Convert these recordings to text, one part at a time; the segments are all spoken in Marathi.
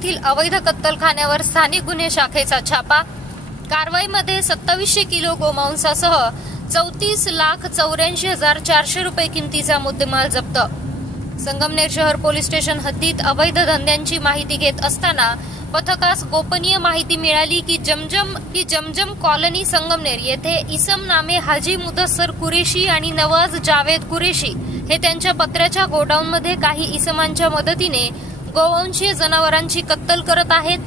येथील अवैध कत्तलखान्यावर स्थानिक गुन्हे शाखेचा छापा. कारवाईमध्ये सत्तावीसशे किलो गोमांसासह चौतीस लाख चौऱ्याऐंशी हजार चारशे रुपये किमतीचा मुद्देमाल जप्त. संगमनेर शहर पोलीस स्टेशन हद्दीत अवैध धंद्यांची माहिती घेत असताना पथकास गोपनीय माहिती मिळाली की जमजम की जमजम कॉलनी संगमनेर येथे इसम नामे हाजी मुदस्सर कुरेशी आणि नवाज जावेद कुरेशी हे त्यांच्या पत्र्याच्या गोडाऊनमध्ये काही इसमांच्या मदतीने गोवंशीय जनावरांची कत्तल करत आहेत.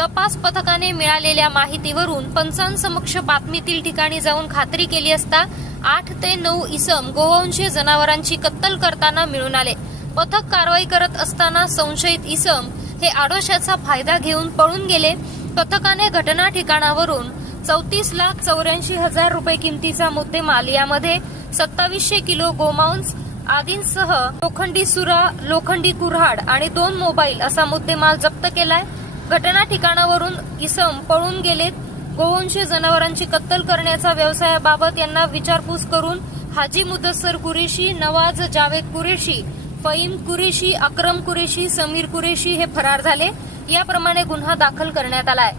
तपास पथकाने मिळालेल्या माहितीवरून पंचांसमक्ष बातमीतील ठिकाणी जाऊन खात्री केली असता आठ ते नऊ इसम गोवंशीय जनावरांची कत्तल करताना मिळून आले. पथक कारवाई करत असताना संशयित इसम हे आडोशाचा फायदा घेऊन पळून गेले. पथकाने घटना ठिकाणावरून चौतीस लाख चौऱ्याऐंशी हजार रुपये किमतीचा मुद्देमाल यामध्ये सत्तावीसशे किलो गोमांस आदींसह लोखंडी सुरा लोखंडी कुऱ्हाड आणि दोन मोबाईल असा मुद्देमाल जप्त केलाय. घटना ठिकाणावरून इसम पळून गेलेत. गोवंशी जनावरांची कत्तल करण्याचा व्यवसायाबाबत यांना विचारपूस करून हाजी मुदस्सर कुरेशी नवाज जावेद कुरेशी फईम कुरेशी अक्रम कुरेशी समीर कुरेशी हे फरार झाले. याप्रमाणे गुन्हा दाखल करण्यात आलाय.